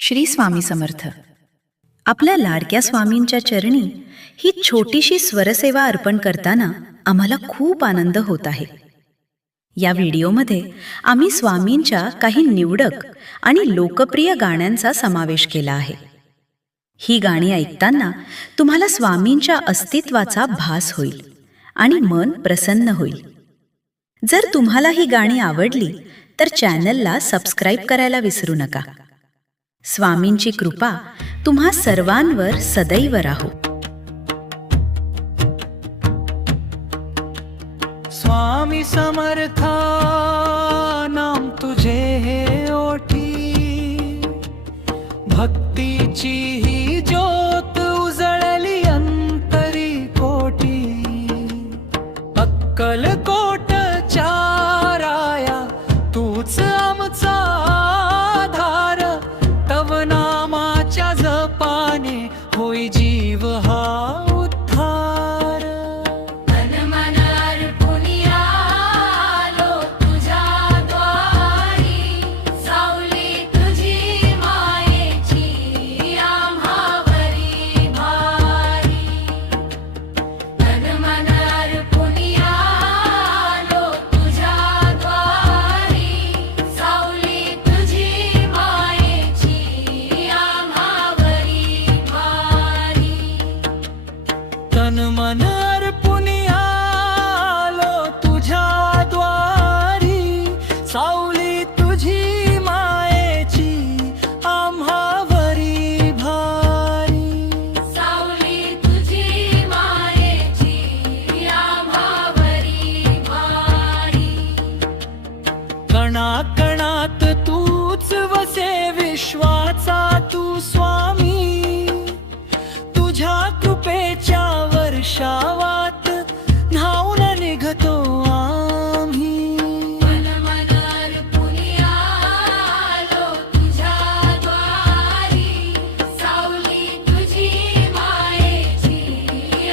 श्री स्वामी समर्थ. आपल्या लाडक्या स्वामींच्या चरणी ही छोटीशी स्वरसेवा अर्पण करताना आम्हाला खूप आनंद होत आहे. या व्हिडिओमध्ये आम्ही स्वामींच्या काही निवडक आणि लोकप्रिय गाण्यांचा समावेश केला आहे. ही गाणी ऐकताना तुम्हाला स्वामींच्या अस्तित्वाचा भास होईल आणि मन प्रसन्न होईल. जर तुम्हाला ही गाणी आवडली तर चॅनलला सबस्क्राईब करायला विसरू नका. स्वामींची कृपा तुम्हा सर्वांवर सदैव राहो. स्वामी समर्था नाम तुझे हे ओठी, भक्तीची ही ज्योत उजळली अंतरी कोटी. अक्कलकोट चाराया तूच आमचा आधार, तव नामाच्या जपाने होई जीव हा उद्धार. तन मन अर्पुनी आलो तुझ्या द्वारी, सावली तुझी मायेची आम्हावरी भारी. सावली तुझी मायेची आम्हावरी भारी. कणाकणात तूच वसे विश्वाचा तू स्वामी, तुझ्या कृपेच्या वर्षावात न्हाऊन निघतो आम्ही. मन मन अर्पुनी आलो तुझ्या द्वारी, सावली तुझी मायेची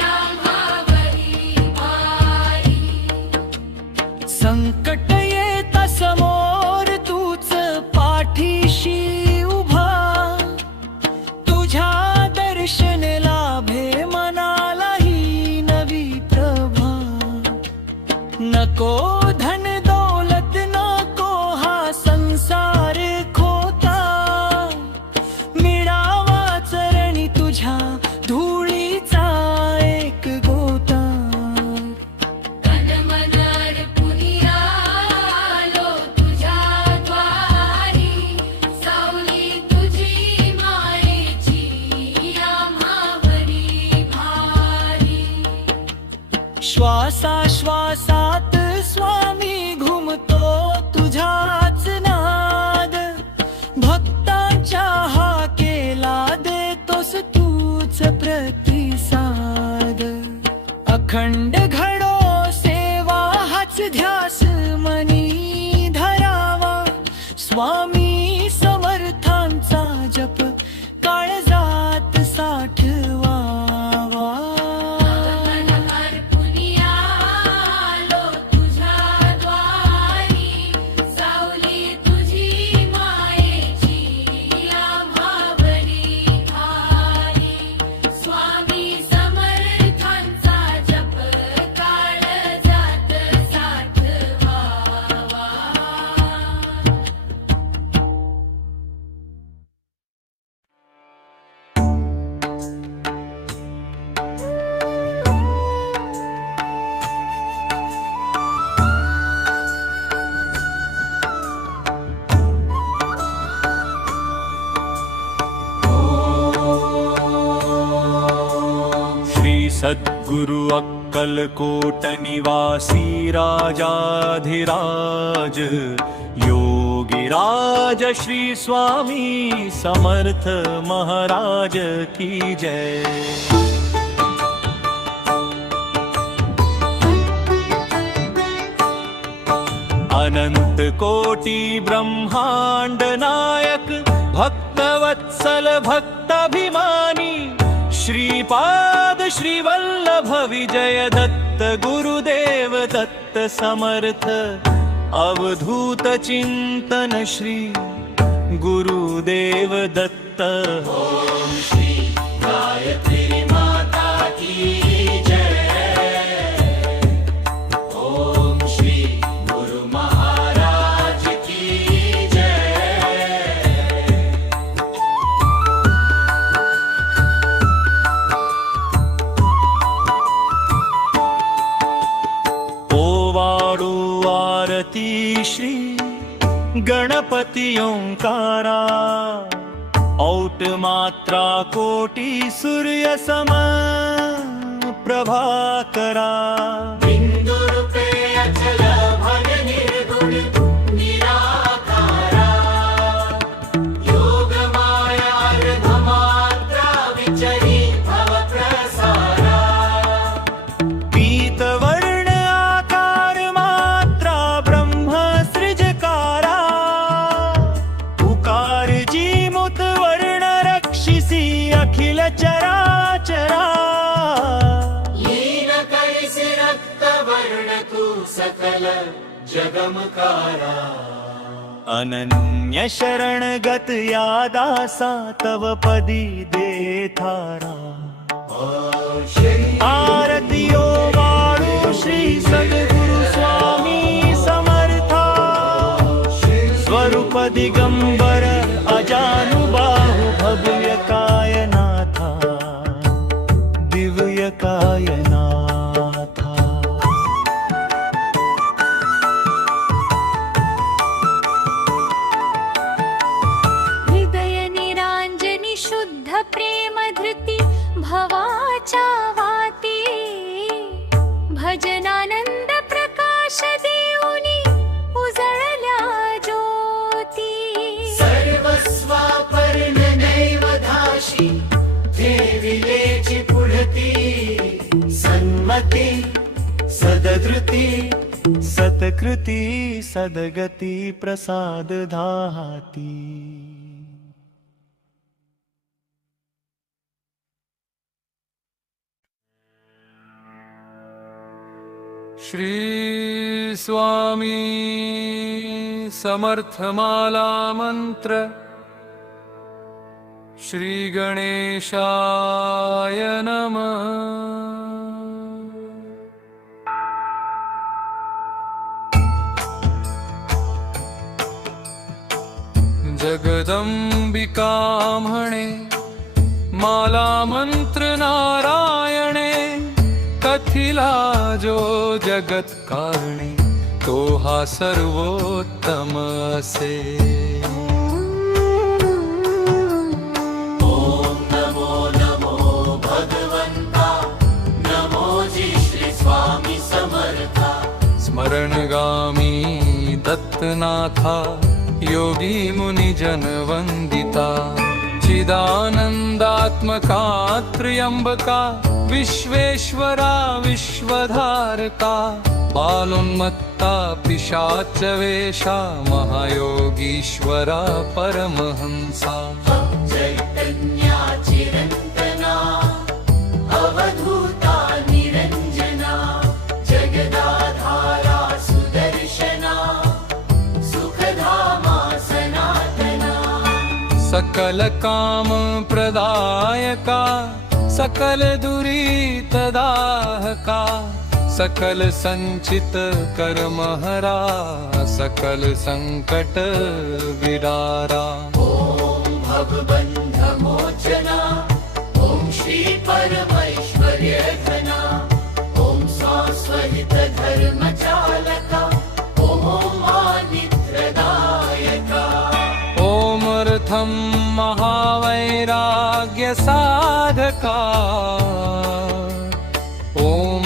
आम्हावरी भारी. संकट येता समोर तूच पाठीशी उभा, तुझ्या दर्शन लाभे मनाला ही नवी प्रभा. नको धन दौलत नको हा संसार खोता, मिळावा चरणी तुझ्या धुळीचा एक गोता. मन मन अर्पुनी आलो तुझ्या द्वारी, सावली तुझी मायेची आम्हावरी भारी. श्वासाश्वासात स्वामी घुमतो तुझाच नाद, भक्तांच्या हाकेला देतोस तूच प्रतिसाद. अखंड घडो सेवा हाच ध्यास मनी धरावा, स्वामी समर्थांचा जप काळजात साठवावा. मन अर्पुनी आलो तुझ्या द्वारी, सावली तुझी मायेची आम्हावरी भारी. स्वामी समर्थांचा जप काळजात साठवावा. श्री सद्गुरु अक्कलकोट निवासी राजाधिराज योगीराज श्री स्वामी समर्थ महाराज की जय. अनंत कोटि ब्रह्मांड नायक भक्तवत्सल भक्ताभिमानी, श्रीपाद श्रीवल्लभ विजय दत्त गुरुदेव दत्त समर्थ, अवधूत चिंतन श्री गुरुदेव दत्त। ओम श्री गायत्री माता की जय। ओम श्री गुरु महाराज की जय। ओवाळू आरती श्री गणपती ओंकारा। औट मात्रा कोटी सूर्य सम प्रभाकरा। बिंदु रूपे अचल भग निर्गुण निराकारा। योग माया अर्धमात्रा विचरी भव प्रसारा। पीतवर्ण आकार मात्रा ब्रह्म सृजकारा। उकार जी मुत वर्ण रक्षिसी अखिल चराचरा। लीन करिसि रक्त वर्ण तू सकल जगमकारा। अनन्य शरणगत या दासा तव पदी दे थारा। आरतियो वाळू श्री सद्गुरु स्वामी समर्था। स्वरूप दिगंबर अजानुबाहु भव्य कायनाथा। दिव्य कायनाथा। हृदय निरांजनी शुद्ध प्रेम धृती भवाच्या वाती। भजनानंद प्रकाश देऊनी उजळल्या ज्योती। सर्वस्वापर्ण नैव धाशी ठेविलेची पुढती। सन्मती सदधृती सत्कृती सद्गती प्रसाद धाती। श्री स्वामी समर्थमाला मंत्र। श्री गणेशाय नमः। जगदंबिका म्हणे माला मंत्र नारायणे। कथिला जो जगत कारणे तो हा सर्वोत्तम असे। ओम नमो नमो भगवंता। नमो जी श्री स्वामी समर्था। स्मरणगामी दत्तनाथा। योगी मुनिजन वंदिता। चिदानंदात्मका त्र्यंबका। विश्वेश्वरा विश्वधारका। बालोन्मत्ता पिशाच वेशा। महायोगीश्वरा परमहंसा। चैतन्या चिरंतना। अवधूता निरंजना। जगदाधारा सुदर्शना। सुखधामा सनातना। सकल काम प्रदायका। सकल दुरीत दाहका। सकल संचित कर्महरा। सकल संकट विदारा। ओम भवबंध मोचना। ओम श्री परमेश्वर्य घना। ओम सांस्वहित धर्म चालका। ओम निद्रदायका। ओमर्थं महावैराग्य साधका। ओम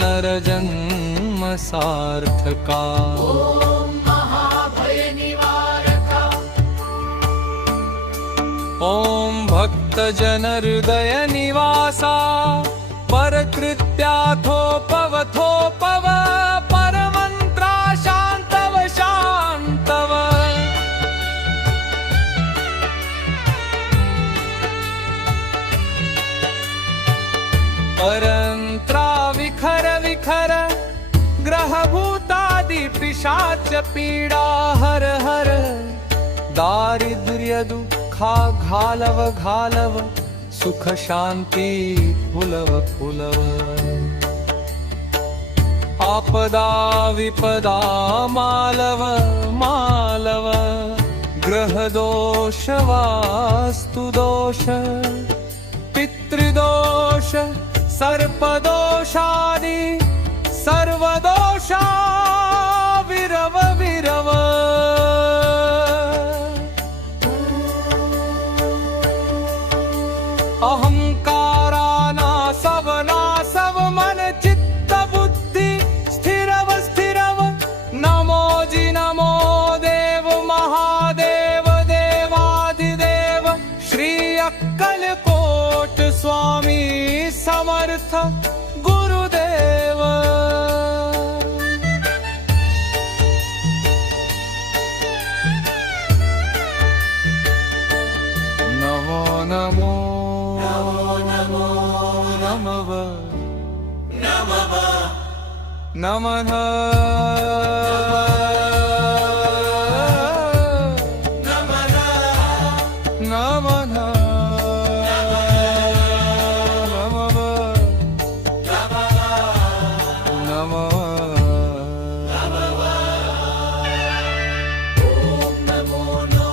नर जन्म सार्थका। ओम महाभय निवारका। ओम भक्तजन हृदय निवासा। परकृत्याथोपवथोपव। परमंत्रा शांतव शांतव। परंत्रा विखर विखर। ग्रहभूतादि पिशाच पीडा हर हर। दारिद्र्य दुःखा घालव घालव सुख शांती फुलव फुलव आपदा विपदा मालव मालव ग्रह दोष वास्तु दोष पितृदोष सर्पदोषादि सर्वदोषा विरव विरव अहंकाराना सव मन चित्त बुद्धि स्थिरव स्थिरव नमो जी नमो देव महादेव देवाधिदेव श्री अक्कलकोट स्वामी समर्थ गुरुदेव नमो नमो नमः नमः ॐ नमो नो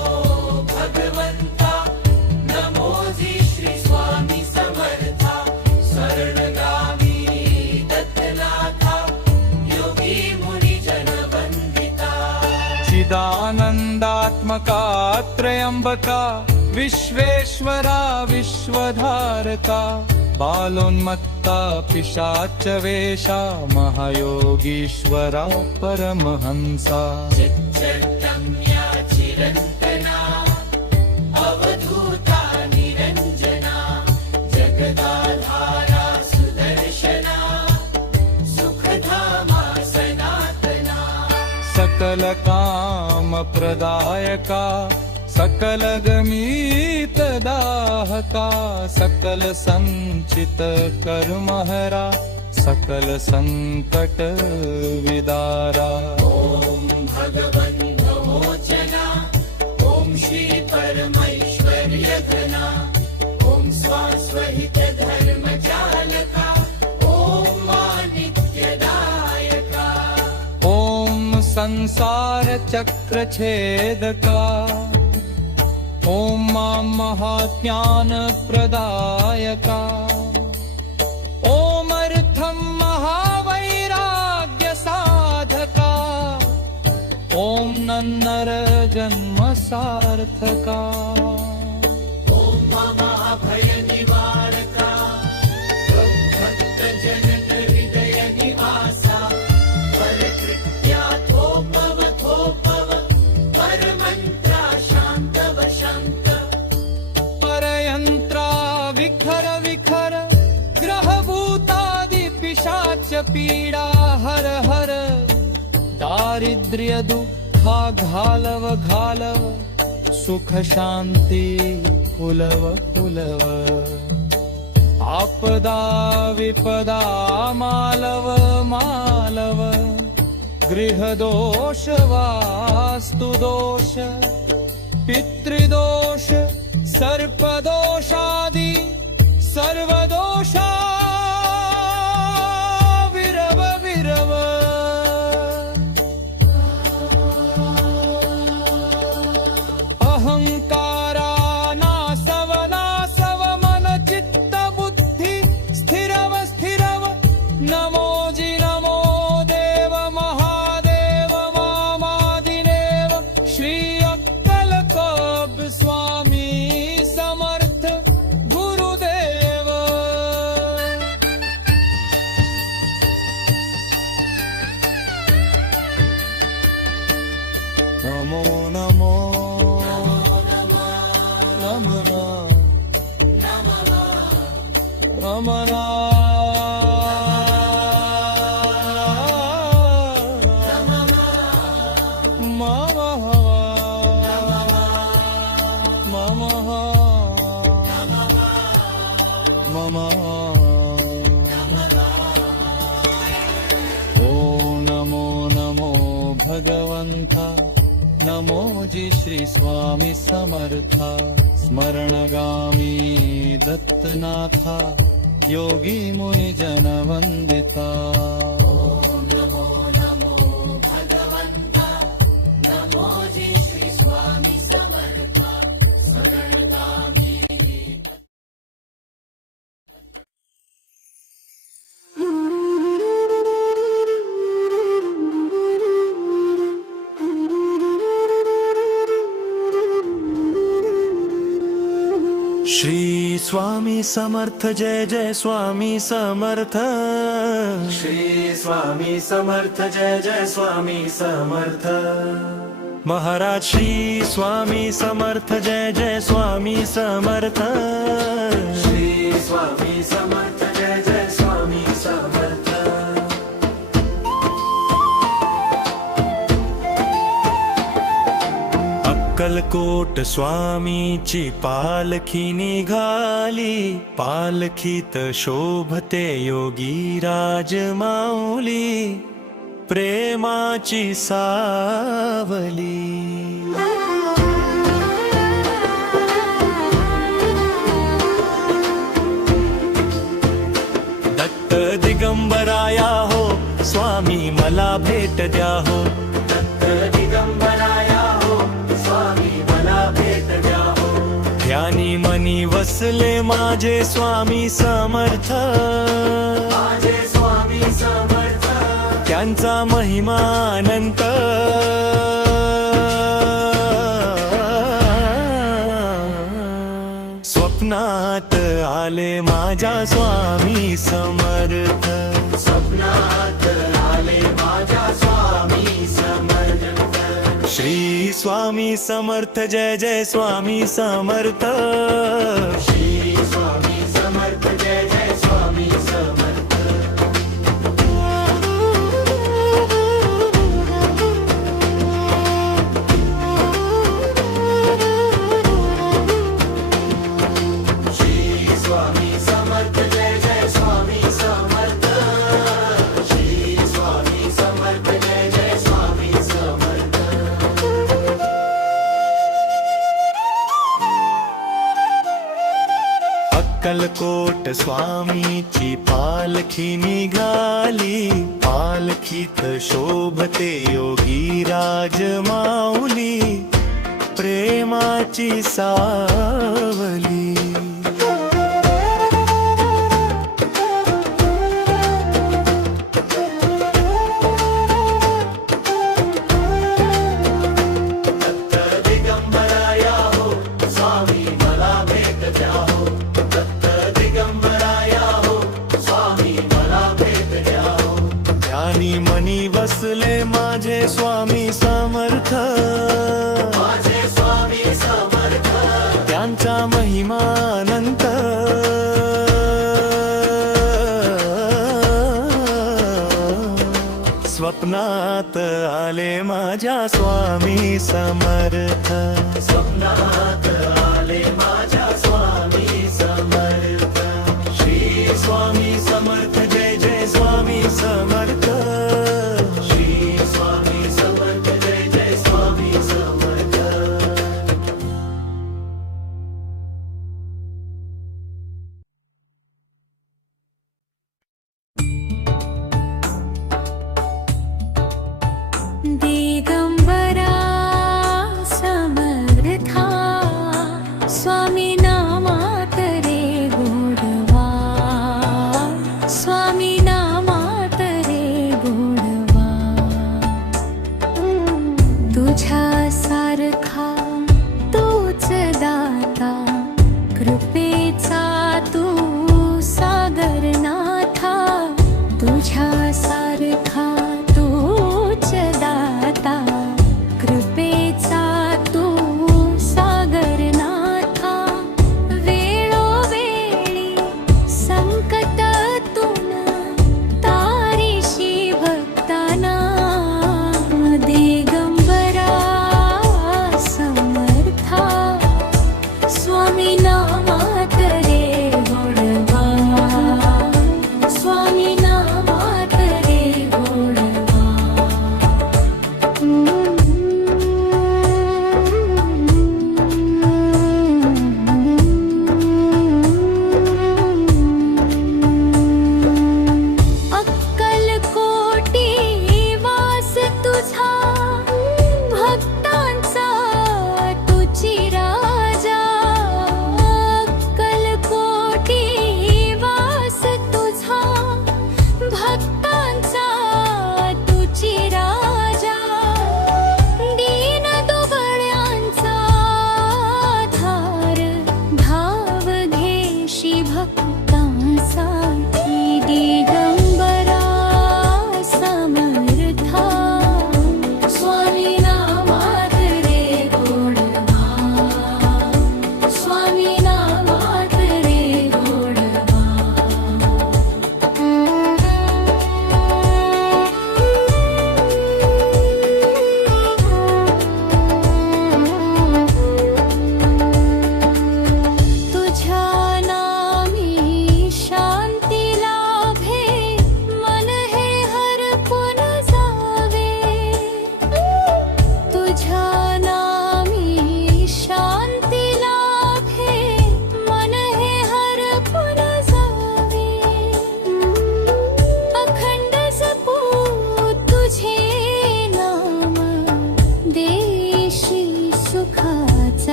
भगवन्ता नमो जी श्री स्वामी समर्था शरणगामी दत्तनाथा योगी मुनिजन वन्दिता चिदानन्दात्मका त्र्यम्बका विश्वेश्वरा विश्वधारका बालोन्मत्ता पिशाचवेशा महायोगीश्वरा परमहंसा चित्तम्या चिरन्तना अवधूता निरञ्जना जगदाधारा सुदर्शना सुखधामा सनातना सकलकामप्रदायका सकलगमितदाहका सकल संचित कर्महरा सकल संकट विदारा ॐ भगवन्धमोचना ॐ श्री परमैश्वर्यघना ॐ स्वास्वहित धर्मचालका ॐ मानित्यदायका ॐ संसार चक्र छेदका ॐ मां महाज्ञान प्रदायका ॐ अर्थं महावैराग्य साधका ॐ नन्नर जन्म सार्थका ॐ महाभय निवारका भक्त जनक हृदय निवासा परकृत्या थोपव थोपव परमन्त्रा शान्तव शान्त परयन्त्रा विखर विखर ग्रहभूतादि पिशाच पीडा हर हर दारिद्र्य दुःखा घालव घालव सुख शांती फुलव फुलव आपदा विपदा मालव मालव गृहदोष वास्तु दोष पितृदोष सर्पदोषादि सर्वदोषा विरव विरव अहंकारा नासव नासव मन चित्त बुद्धि स्थिरव स्थिरव नमो जी नमो देव महादेव मामादिदेव श्री अक्कलकोट स्वामी समर्थ गुरुदेव नमो नमो नमः ॐ नमो नमो भगवन्ता नमोजी श्री स्वामी समर्था स्मरणगामी दत्तनाथा योगी मुनि जन वंदिता श्री स्वामी समर्थ जय जय स्वामी समर्थ श्री स्वामी समर्थ जय जय स्वामी समर्थ महाराज श्री स्वामी समर्थ जय जय स्वामी समर्थ श्री स्वामी समर्थ जय जय स्वामी समर्थ अक्कलकोट स्वामीची पालखी निघाली पालखीत शोभते योगी राज माऊली प्रेमाची सावली दत्त दिगंबराया हो स्वामी मला भेट द्या हो दत्त दिगंबराया हो स्वामी मला भेट द्या हो ध्यानी मनी वसले माझे स्वामी समर्थ माझे स्वामी समर्थ त्यांचा महिमा अनंत स्वप्नात आले माझ्या स्वामी समर्थ स्वप्नात आले माझ्या स्वामी समर्थ श्री स्वामी समर्थ जय जय स्वामी समर्थ श्री स्वामी समर्थ जय जय स्वामी समर्थ श्री स्वामी समर्थ जय जय स्वामी समर्थ श्री स्वामी समर्थ जय जय स्वामी समर्थ अक्कलकोट स्वामीची पालखी निघाली पालखीत शोभते योगी राज माऊली प्रेमाची सावली दत्त दिगंबराया हो स्वामी मला भेट द्या हो दत्त दिगंबराया हो स्वामी मला भेट द्या हो ध्यानी मनी वसले माझे स्वामी समर्थ माझे स्वामी समर्थ त्यांचा महिमा अनंत स्वप्नात आले माझ्या स्वामी समर्थ स्वप्नात आले माझ्या स्वामी समर्थ श्री स्वामी समर्थ जय जय स्वामी समर्थ श्री स्वामी समर्थ जय जय स्वामी समर्थ दिगंबरा समर्था स्वामी नामात रे गोडवा स्वामी नामात रे गोडवा तुझ्या सारखा तूच दाता कृपेचा तू सागरनाथा तुझ्या सारखा तूच दाता कृपेचा तू सागरनाथा वेळोवेळी संकटातून तारीशी भक्ताना दिगंबरा समर्था स्वामी नामात रे गोडवा स्वामी नामात रे गोडवा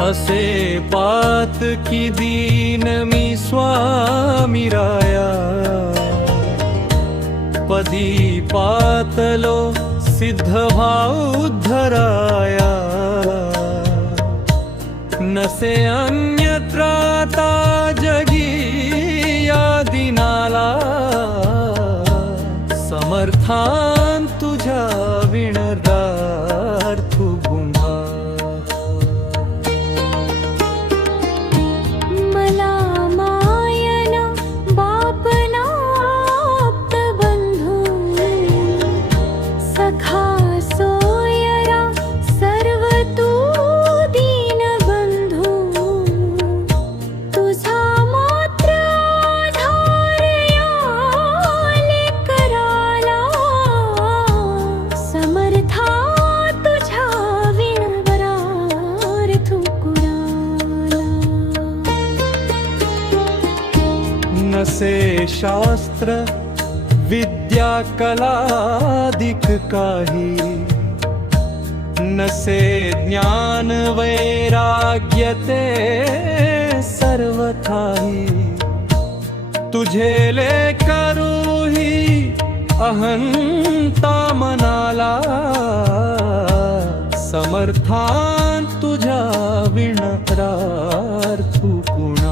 असे पात की दीन मी स्वामी राया, पदी पातलो सिद्ध भाव उद्धराया, नसे अन्यत्राता जगी या दिनाला, समर्थान तुझ्या विणदार्थू गुंभा. मला मायना बापना आप्तबंधू, सखा सोयरा सर्व तू दीनबंधू, तुझा मात्र आधार या लेकराला, समर्था तुझ्या विणवरार्थू कुणाला. नसे शास्त्र विद्या कलादिक काही, नसे ज्ञान वैराग्य ते सर्वथाही, तुझे लेकरूही अहंता मनाला, समर्थान तुझ्या विणरार्थू कुणाला.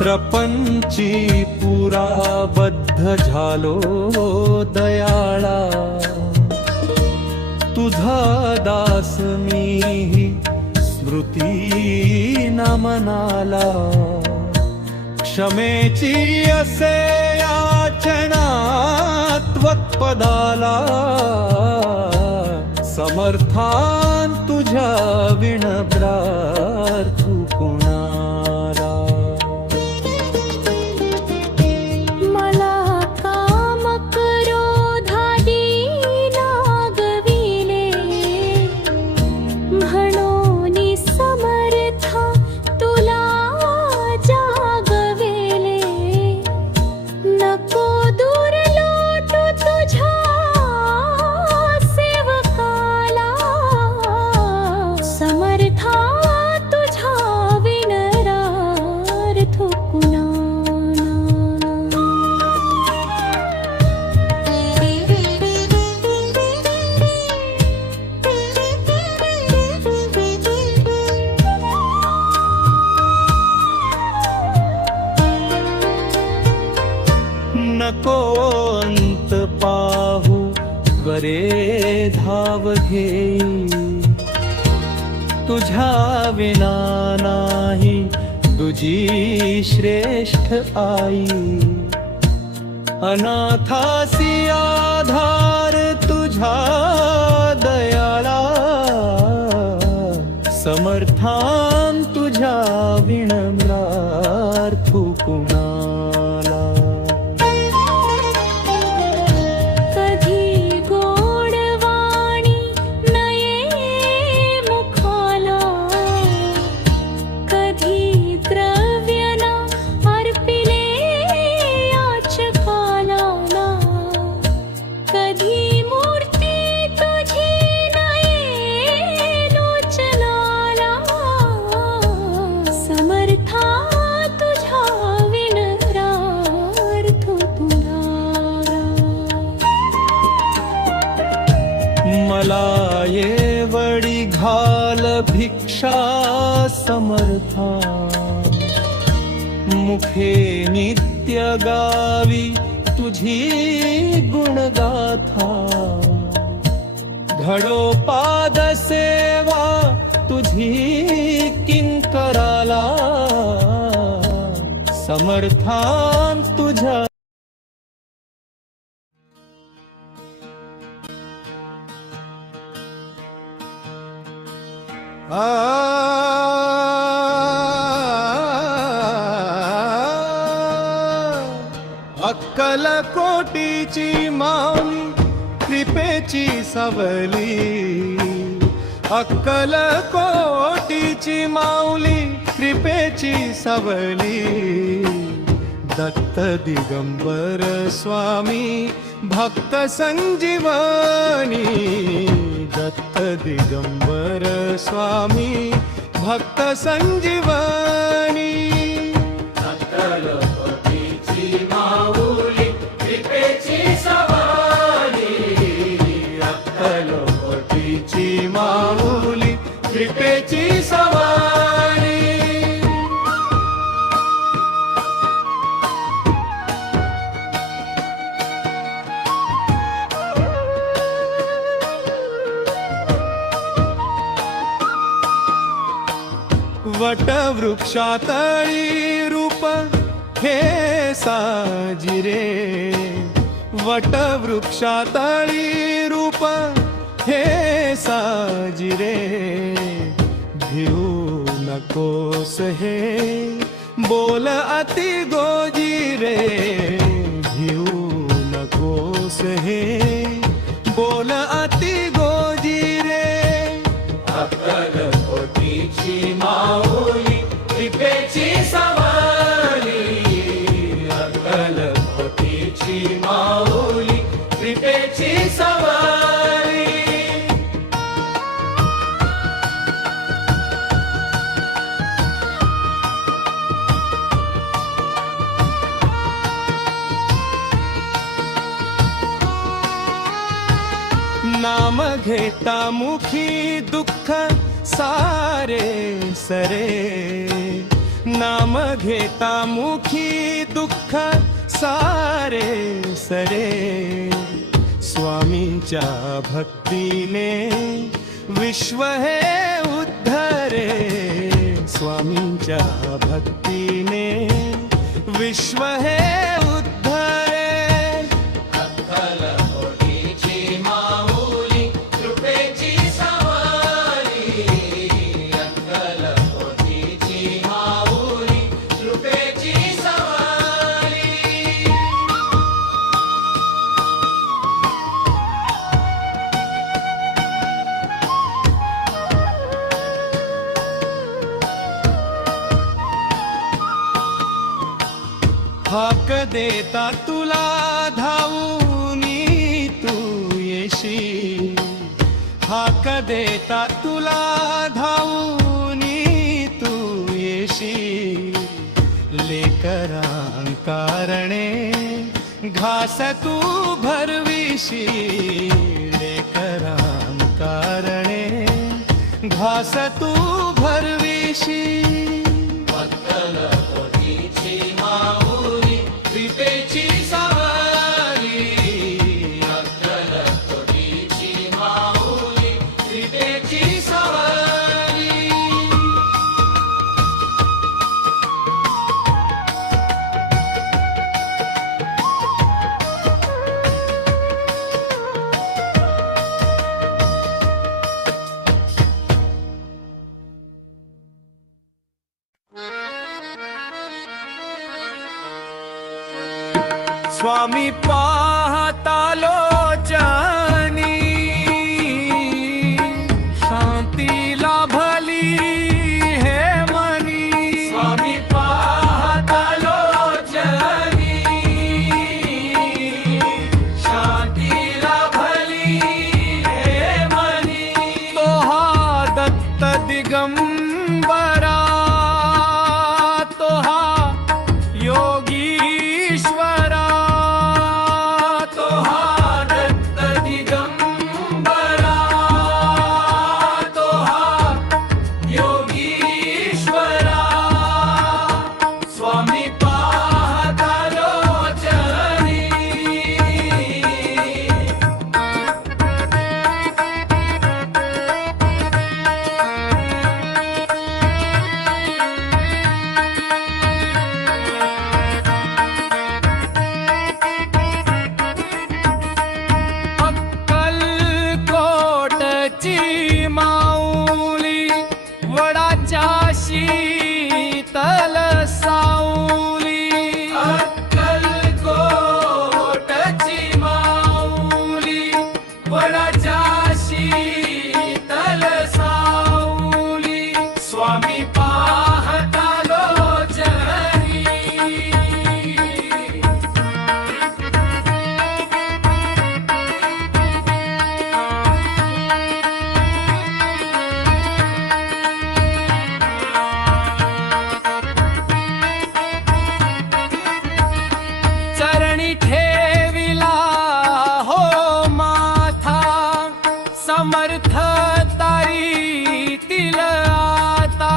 प्रपंची पुरा बद्ध झालो दयाळा, तुझा दास मी स्मृती न मनाला, क्षमेची असे याचना त्वत्पदाला, समर्थान तुझ्या विणब्रार्थू कुणाला. मला काम क्रोधादी नागविले, म्हणून समर्था तुला जागविले, नको दूर लोटू तुझ्या सेवकाला, समर्था तुझ्या विणरार्थू कुणाला. नको अंत पाहू वरे धाव घेई, तुझ्या विना नाही तुझी श्रेष्ठ आई, अनाथासी आधार तुझ्या दयाला, समर्थान तुझ्या विणम्रार्थू कुणाला. कधी गोडवाणी नये मुखाला, कधी द्रव्यना अर्पिले याचकाला, कधी मूर्ती तुझी नये लोचनाला, समर्था तुझ्या विणरार्थू तुझारा. मला ये वडी घाल भिक्षा समर्था, मुखे नित्य गावी तुझी गुणगाथा, घडो पाद सेवा भान तुझ्या अक्कल कोटीची माऊली कृपेची सावली अक्कल कोटीची माऊली कृपेची सावली दत्त दिगंबर स्वामी भक्त संजीवनी दत्त दिगंबर स्वामी भक्त संजीवनी अक्कलकोटीची माऊली कृपेची सवारी अक्कलकोटीची माऊली कृपेची सवारी वटवृक्षातळी रूप हे साजिरे वटवृक्षातळी रूप हे साजिरे भिऊ नकोस हे बोल अति गोजिरे भिऊ नकोस हे बोल अति गोजिरे अक्कलकोटीची माऊली कृपेची सवारी अक्कलकोटीची माऊली कृपेची सवारी नाम घेता मुखी दुःख सारे सरे नाम घेता मुखी दुःख सारे सरे स्वामींच्या भक्तीने विश्व हे उद्धरे स्वामींच्या भक्तीने विश्व हे उद्धरे अक्कलकोटीची माऊली कृपेची सवारी अक्कलकोटीची माऊली कृपेची सवारी हाक देता तुला धावूनी तू येशी हाक देता तुला धावूनी तू येशी लेकरांकारणे घास तू भरविशी लेकरांकारणे घास तू भरविशी अक्कलकोटीची माऊली कृपेची सवारी अक्कलकोटीची माऊली कृपेची सवारी स्वामी पाहता लोचनी शांती लाभली हे मनी स्वामी पाहता लोचनी शांती लाभली हे मनी तो हा दत्त दिगंबरा तो हा योगीश्वरा समर्थ तारीतील आता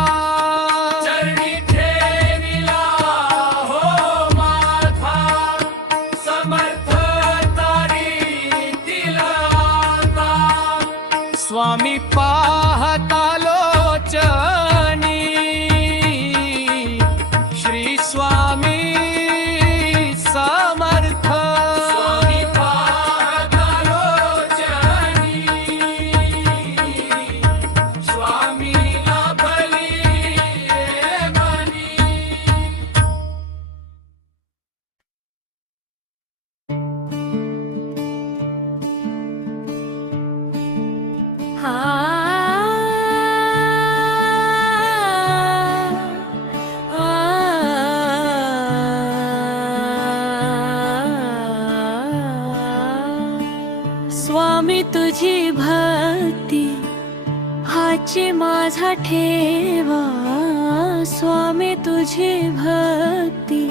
चरणी ठेविला हो माझा समर्थ तारीतील आता स्वामी पाहता लोचनी श्री स्वामी समर्थ स्वामी पाहता लोचनी स्वामी लाभली मनी स्वामी तुझी भक्ती हाची माझा ठेवा स्वामी तुझी भक्ती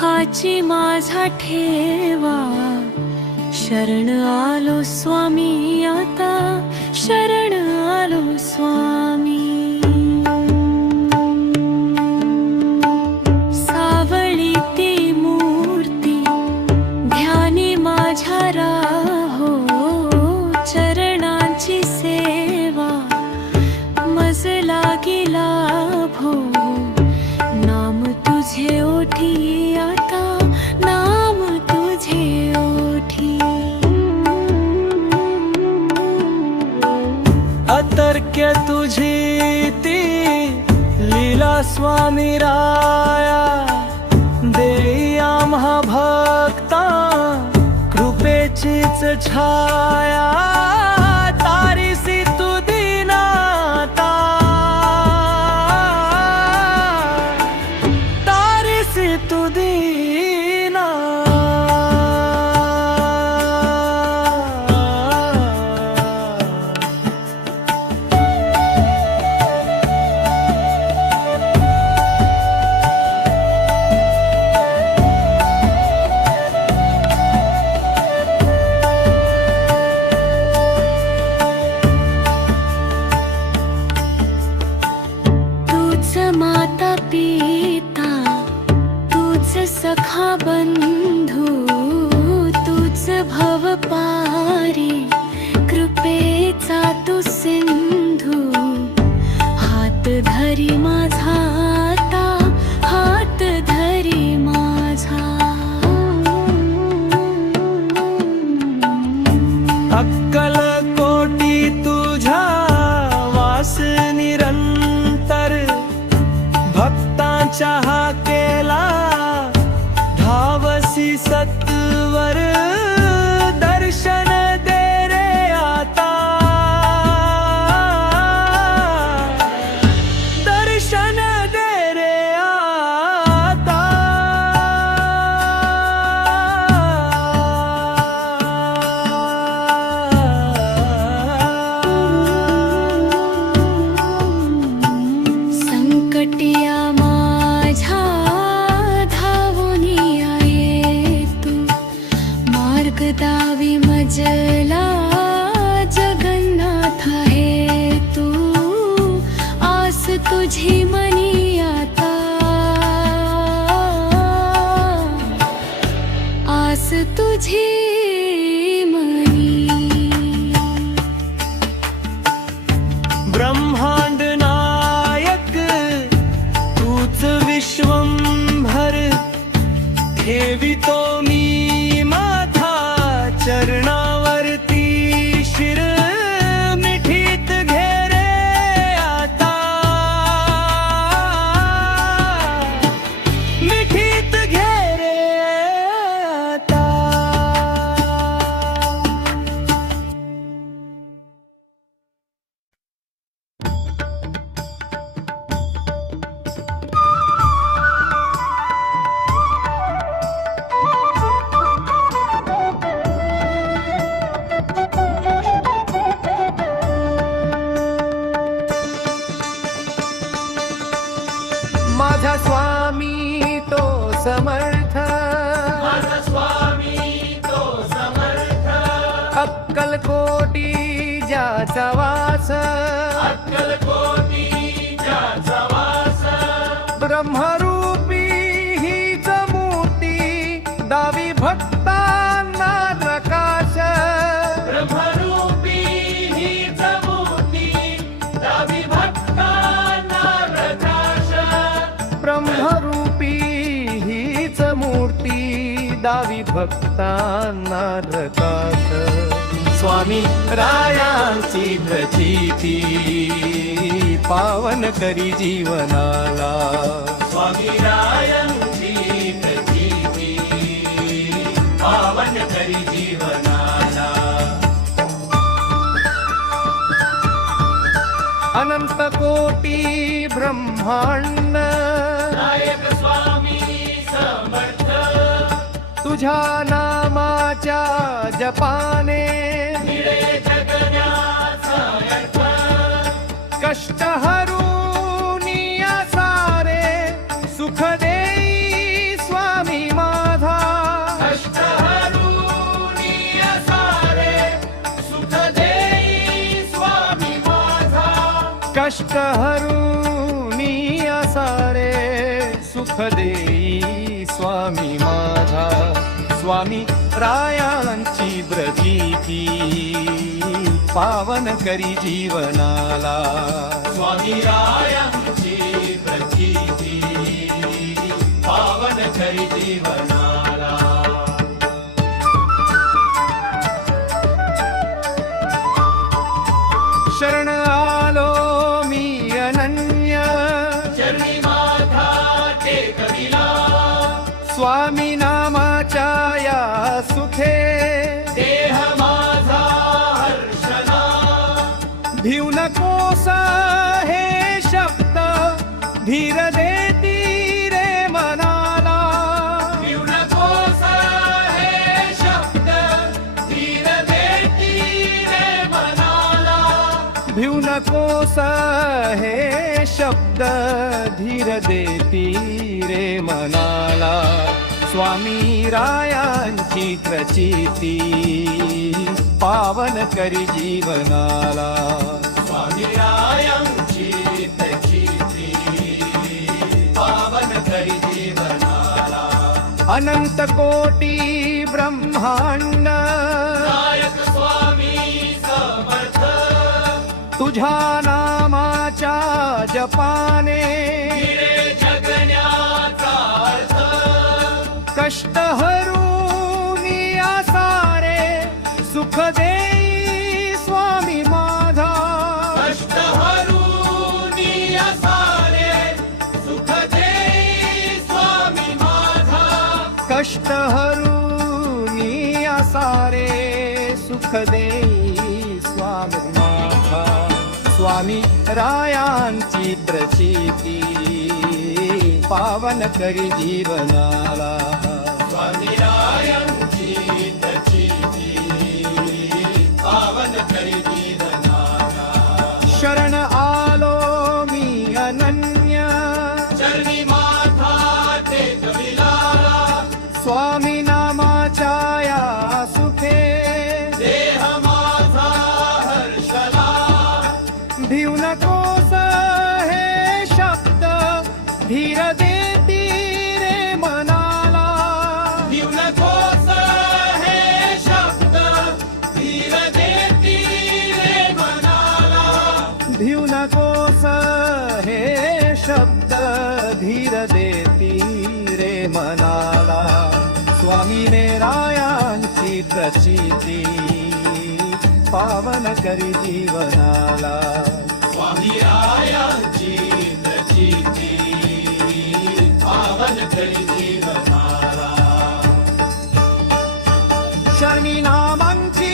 हाची माझा ठेवा शरण आलो स्वामी आता शरण आलो स्वामी सावळी ती मूर्ती ध्यानी माझ्या राहो चरणांची सेवा मज लागिला भो नाम तुझे ओठी आता नाम तुझे ओठी अतर्क्य तुझी ती लीला स्वामी राया देई आम्हा भक्ता कृपेचीच छाया तारीसी तू दीनाता तारीसी तू दीना तूच माता पिता तूच सखा बंधू तूच भव पारी कृपेचा तू सिंधू हात धरी माझा आता हात धरी माझा अक्कल कोटी तुझा वास निरंतर भक्तांच्या हा केला धावसी सत्वर दर्शन दे रे आता दर्शन दे रे आता संकटिया माझ्या धावूनी आहे तू मार्ग दावी मजला जगन्नाथ आहे तू आस तुझी मनी आता आस तुझी मनी ब्रह्मांड नायक तूच विश्वंभर ठेवितो मी माझा चरणावरती शिर मिठीत घे रे आता मिठीत घे रे आता माझा स्वामी तो समर्थ माझा स्वामी तो समर्थ अक्कलकोटी ज्याचा वास अक्कलकोटी ज्याचा वास ब्रह्मरूपी हीच मूर्ती दावी भक्तांना प्रकाश ब्रह्मरूपी हीच मूर्ती दावी भक्तांना प्रकाश ब्रह्मरूपी हीच मूर्ती दावी भक्तांना प्रकाश स्वामी रायांची प्रचिती पावन करी जीवनाला स्वामी रायांची प्रचिती पावन करी जीवनाला अनंत कोटी ब्रह्मांड नायक स्वामी समर्थ तुझ्या नामाच्या जपाने मिळे जगण्याचा अर्थ कष्ट हरूनिया सारे सुख देई स्वामी माझा कष्ट हरूनी सारे सुख देई स्वामी माझा कष्ट हरूनिया सारे सुख देई स्वामी माझा स्वामी रायांची ब्रजीती पावन करी जीवनाला स्वामी रायांची प्रचिती पावन करी जीवनाला शरण आलो मी अनन्य चरणी माझा टेकविला स्वामी नामाच्या या सुखे देह माझा हर्षला भिऊ नकोस हे शब्द धीर देती रे मनाला भिऊ नकोस हे शब्द धीर देती रे मनाला भिऊ नकोस हे शब्द धीर देती रे मनाला स्वामी रायांची प्रचिती पावन करी जीवनाला स्वामी रायांची प्रचिती पावन करी जीवनाला अनंत कोटी ब्रह्मांड नायक स्वामी समर्थ तुझ्या नामाच्या जपाने मिळे जगण्याचा अर्थ कष्ट हरूनिया सारे सुख देई स्वामी माझा कष्ट हरूनी सारे सुख देई स्वामी माझा कष्ट हरूनिया सारे सुख देई स्वामी माझा स्वामी रायांची प्रचिती पावन करी जीवनाला स्वामी रायांची प्रचिती पावन करी जीवनाला शरण आलो मी अनन्य चरणी माझा टेकविला स्वामी नामाच्या या सुखे देह माझा हर्षला भिऊ नकोस हे शब्द धीर देती रे मनाला भिऊ नकोस हे शब्द धीर देती रे मनाला भिऊ नकोस हे शब्द धीर देती रे मनाला स्वामी ने रायांची प्रचिती पावन करी जीवनाला स्वामी रायांची प्रचिती पावन करी जीवनाला शर्मी नामांची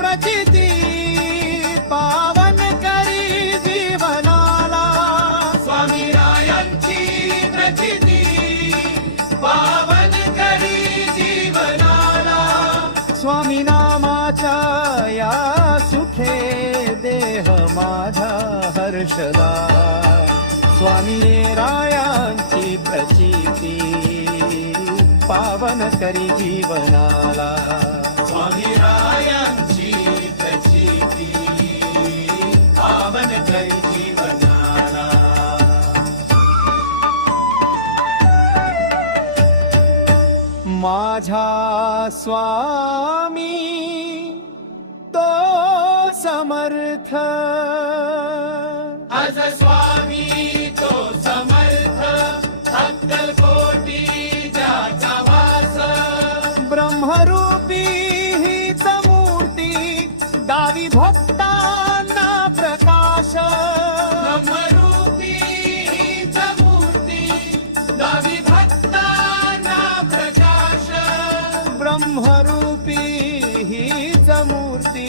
प्रचिती पावन करी जीवनाला स्वामी रायांची प्रचिती पावन करी जीवनाला स्वामी नामाच्या या सुखे देह माझा हर्षला स्वामी रायांची प्रचिती पावन करी जीवनाला स्वामी रायांची प्रचिती स्वामी तो समर्थ अज स्वामी तो समर्थ अक्कलकोटी ज्याचा वास ब्रह्मरूपी हीच मूर्ती दावी भक्तांना प्रकाश ब्रह्मरूपी हीच मूर्ती दावी भक्तांना प्रकाश ब्रह्मरूपी हीच मूर्ती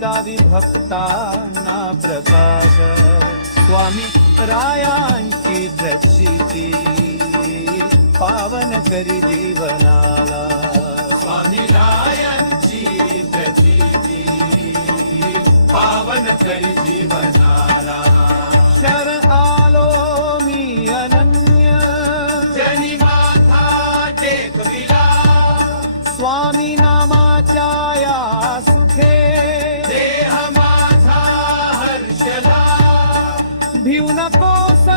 दावी भक्तांना प्रकाश स्वामी रायांची प्रचिती पावन करी जीवनाला स्वामी रायांची प्रचिती पावन करी जीवनाला शरण आलो मी अनन्य जनी माथा टेकविला स्वामी नामाच्या या सुखे देह माझा हर्षला भिऊ नकोस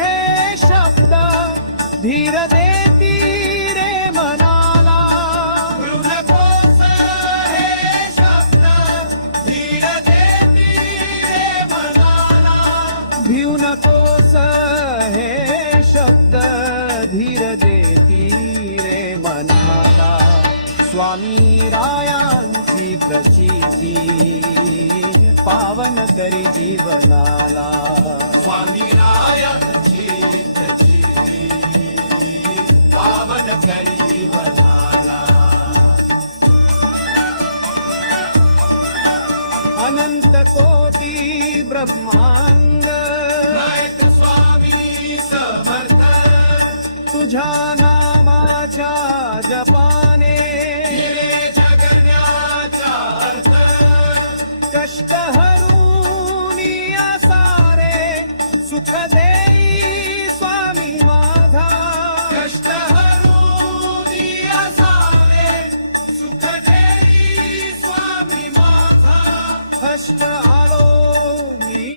हे शब्द धीर देती रे मनाला नकोस हे शब्द धीर देती रे मनाला भिऊ नकोस हे शब्द धीर देती रे मनाला स्वामी रायांची प्रचिती पावन करी जीवनाला स्वामी रायांची प्रचिती पावन करी जीवनाला अनंत कोटी ब्रह्मांड नायक स्वामी समर्थ तुझ्या नामाच्या जपाने हिरे जगण्याचा अर्थ कष्ट हरूनी सारे सुख देई स्वामी माझा कष्ट हरूनी असावे सुख देई स्वामी माझा हष्ट आलो मी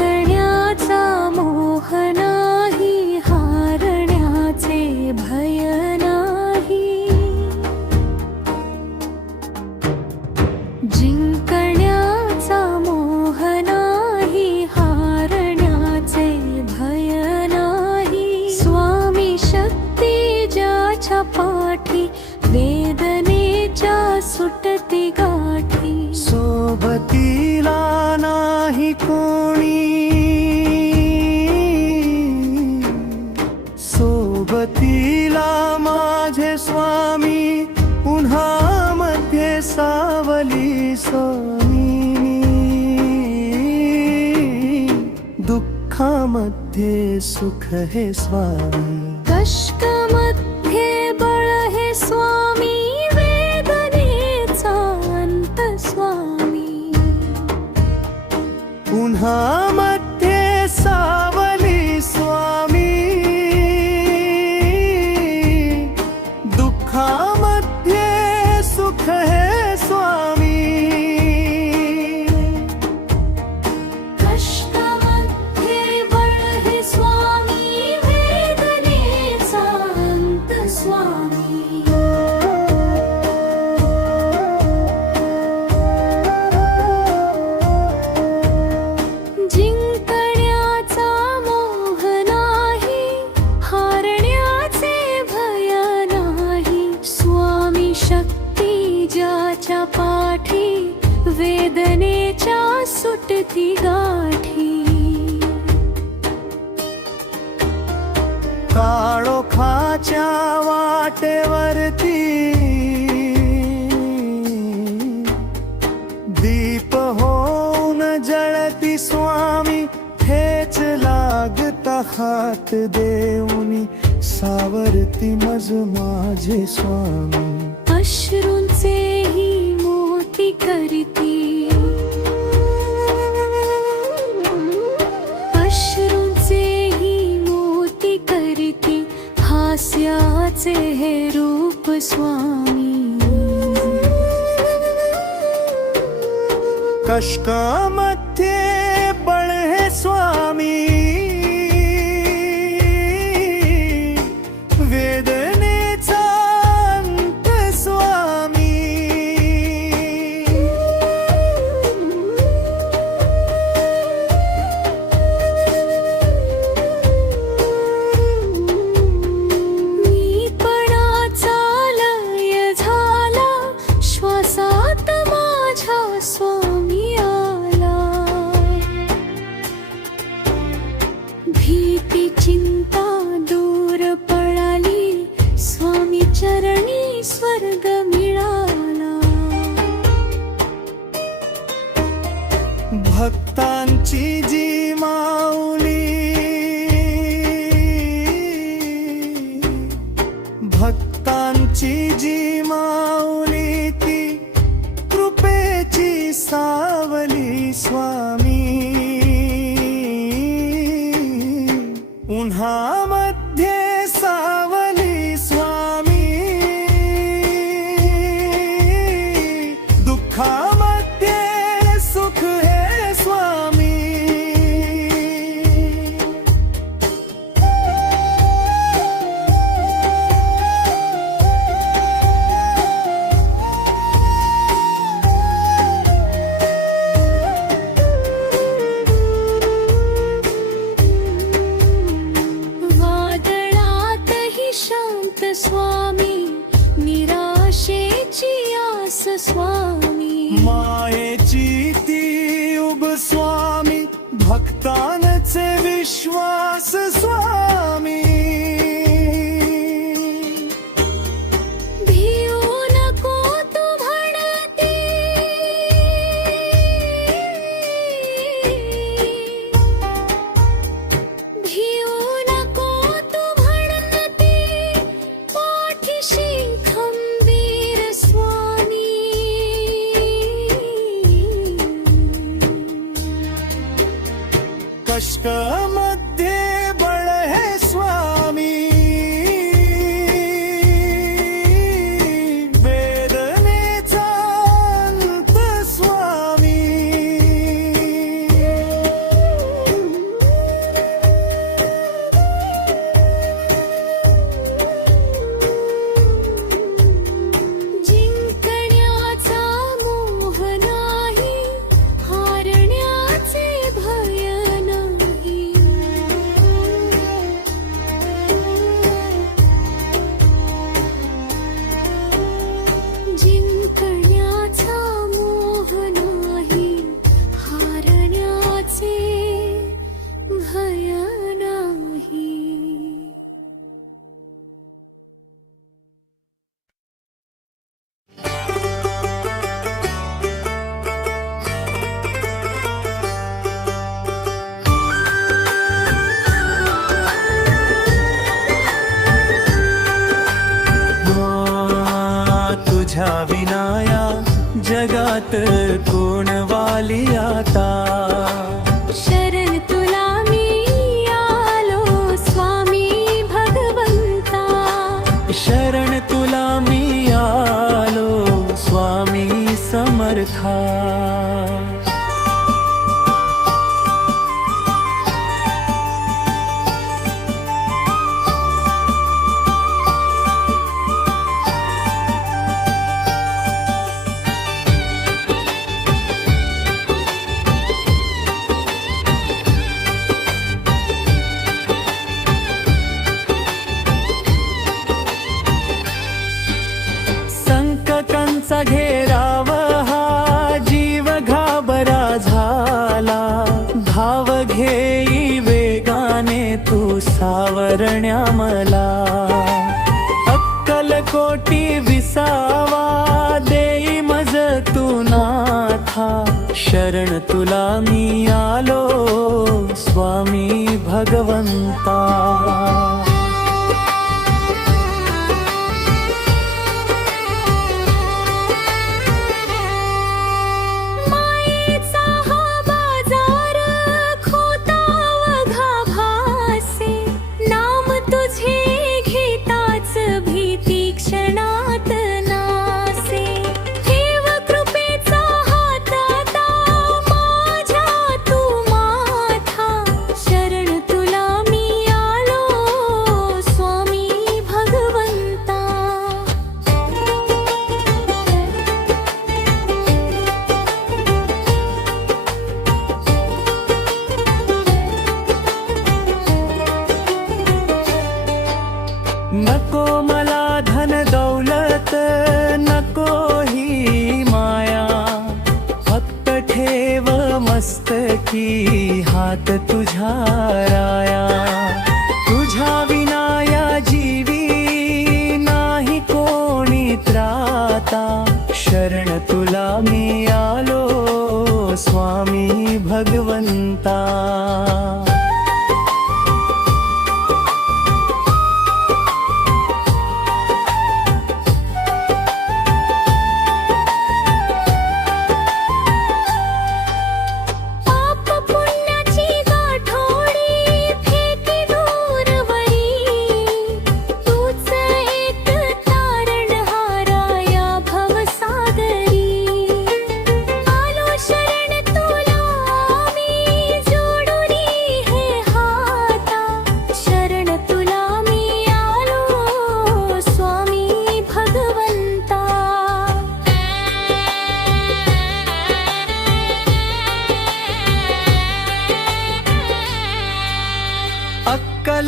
जिंकण्याचा मोह नाही हारण्याचे भय नाही जिंकण्याचा मोह नाही हारण्याचे भय नाही स्वामी शक्ती ज्याच्या पाठी वेदनेच्या सुटती गाठी सोबतीला नाही कोणी सोबतीला माझे स्वामी उन्हामध्ये सावली स्वामी दुःखामध्ये सुख हे स्वामी कष्टामध्ये बळ हे स्वामी वेदनेचा अंत स्वामी उन्हामध्ये सावली स्वामी दुःखामध्ये सुख हे स्वामी कष्टामध्ये बळ हे स्वामी वेदनेचा अंत स्वामी जिंकण्याचा मोह नाही हारण्याचे भय नाही स्वामी शक्ती ज्याच्या पाठी वेदनेच्या सुटती गाठी काळोखाच्या वाटेवरती दीप होऊन जळती स्वामी हेच लागता हात देऊनी सावरती मज माझे स्वामी अश्रूंचेही मोती करती अश्रूंचेही मोती करती हास्याचे हे रूप स्वामी कष्टामध्ये बळ हे स्वामी वेदनेचा अंत स्वामी मीपणाचा लय झाला श्वासात माझ्या स्वामी आला भीती चिंता दूर पळाली स्वामी चरणी स्वर्ग मिळाला भक्तांची जी माऊली भक्तांची जी माऊली ती कृपेची सावली स्वामी उन्हामध्ये सावली स्वामी दुःखामध्ये सुख हे स्वामी वादळातही शांत स्वामी निराशेची आस स्वामी मायेची ती उब स्वामी भक्तांचे विश्वास स्वामी भिऊ नको तू म्हणती भिऊ नको तू म्हणती पाठीशी खंबीर स्वामी कष्टामध्ये बळ हे स्वामी वेदनेचा अंत स्वामी जिंकण्याचा मोह नाही हारण्याचे भय नाही जिंकण्याचा मोह नाही हारण्याचे भय नाही तुझ्या विनाया जगात कोण वाली आता शरण तुला मी आलो स्वामी भगवंता शरण तुला मी आलो स्वामी समर्था संकटांचा घेराव हा जीव घाबरा झाला धाव घेई वेगाने तू सावरण्या मला अक्कल कोटी विसावा देई मज तू नाथा शरण तुला मी आलो स्वामी भगवंता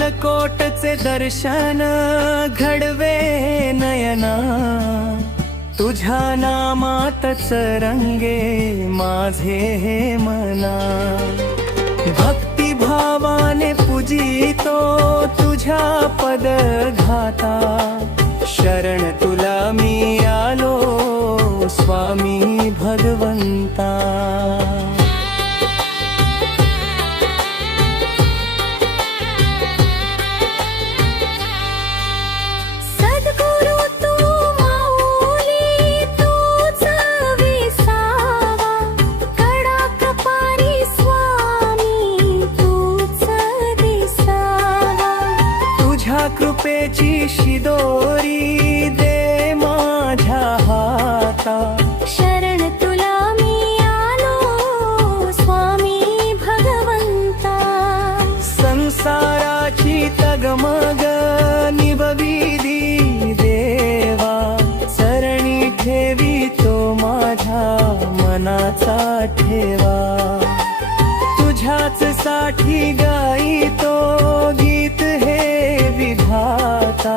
अक्कलकोटचे दर्शन घडवे नयना, तुझ्या नामातच रंगे माझे हे मना. भक्तिभावाने पूजितो तुझ्या पदघाता, शरण तुला मी आलो स्वामी भगवंता. सद्गुरु तू माऊली तूच विसावा, कडा कपारी स्वामी तूच दिसावा. तुझ्या कृपेची शिदोरी दे माझ्या हाता, शरण तुला मी आलो स्वामी भगवंता. संसाराची तगमग निभविली देवा, चरणी ठेवी तो माझ्या मनाचा ठेवा. तुझ्याच साठी गाई तो गीत हे विधाता,